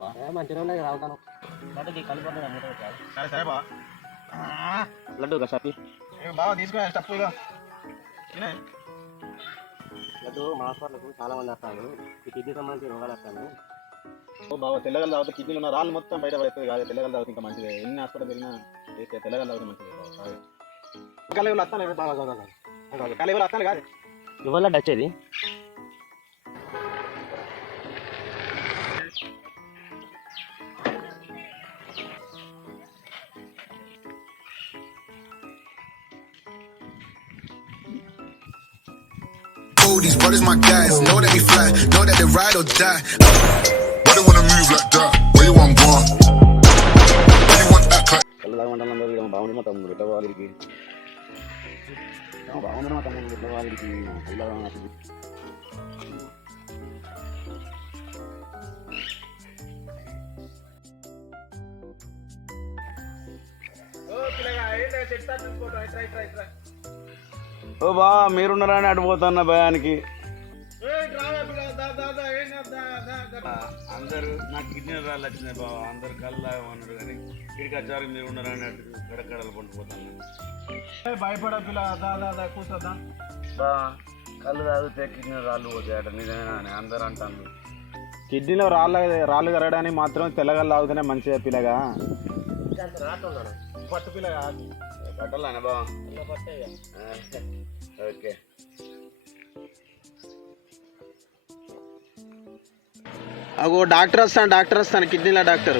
మంచిగా ఉన్నాయి రావుతాను సరే సరే బా లడ్డు కసాపి బాగా తీసుకున్నా స్టప్ లడ్డు మా హాస్పిటల్కు చాలా మంది వస్తాను ఈ కిడ్నీ సంబంధించి రోగాలు వస్తాను. బాగా తెల్లగల తాగితే కిడ్నీలో ఉన్న రాళ్ళు మొత్తం బయట పడుతుంది కాదు. తెల్లగల తాగితే ఇంకా మంచిది. ఎన్ని హాస్పిటల్ వెళ్ళినా తెల్లగల తాగితే మంచిది. కలగలు వస్తాను బాగా కలగలు వస్తాను కాదు ఇవాళ వచ్చేది These brothers my guys, know that they fly, know that they ride or die. Why they wanna move like that? Where you want gone? Why you want act like? కళ్ళు తాగమంటారు బాగుంది మా తమ్ముడు ఇట్లా వాళ్ళకి బాగుంది మా తమ్ముడు ఇట్లా వాళ్ళకి ఓ బా మీరున్నారా అని అడిపోతున్న భయానికి అందరు నాకు కిడ్నీ రాళ్ళు వచ్చినాయి బాబా. అందరు కళ్ళలాగా ఉన్నారు కానీ ఇక్కడికి వచ్చారు మీరు ఉన్నారా అని అటు గడకడలు పండిపోతాను. భయపడ పిల్ల దాదా కూర్చోదా బా కళ్ళు తాగితే కిడ్నీ రాళ్ళు పోతాయట. నిజమేనా అని అందరు అంటాను. కిడ్నీలో రాళ్ళు కరగడానికి మాత్రం తెల్లగలు తాగితేనే మంచిగా పిల్లగా పట్టు పిల్లగా పట్టాలనే బా. ఓకే అగో డాక్టర్ వస్తాను కిడ్నీల డాక్టర్.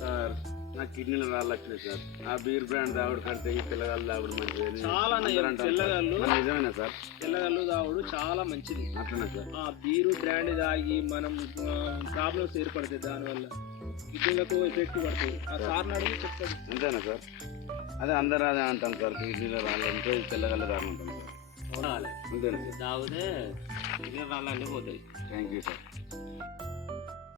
సార్ నాకు కిడ్నీలో రాళ్ళు వచ్చినాయి సార్. ఆ బీర్ బ్రాండ్ తాగుడు కంటే ఈ పిల్లగాళ్ళు తాగుడు మంచిది చాలా తెల్లగల్లు నిజమేనా సార్? తెల్లగల్లు తాగుడు చాలా మంచిది. అట్లనే సార్. ఆ బీరు బ్రాండ్ తాగి మనం ప్రాబ్లమ్స్ ఏర్పడతాయి. దానివల్ల కిడ్నీలకు ఎఫెక్ట్ పడుతుంది. ఆ సార్ని అడిగి చెప్తాడు. అంతేనా సార్? అదే అందరూ అదే అంటాను సార్. కిడ్నీలో రాళ్ళు అంటే తెల్లగల్లు తాగుంటాను సార్. అంతేనా సార్? తాగితే కిడ్నీ రాళ్ళు అన్నీ పోతాయి. Thank you sir.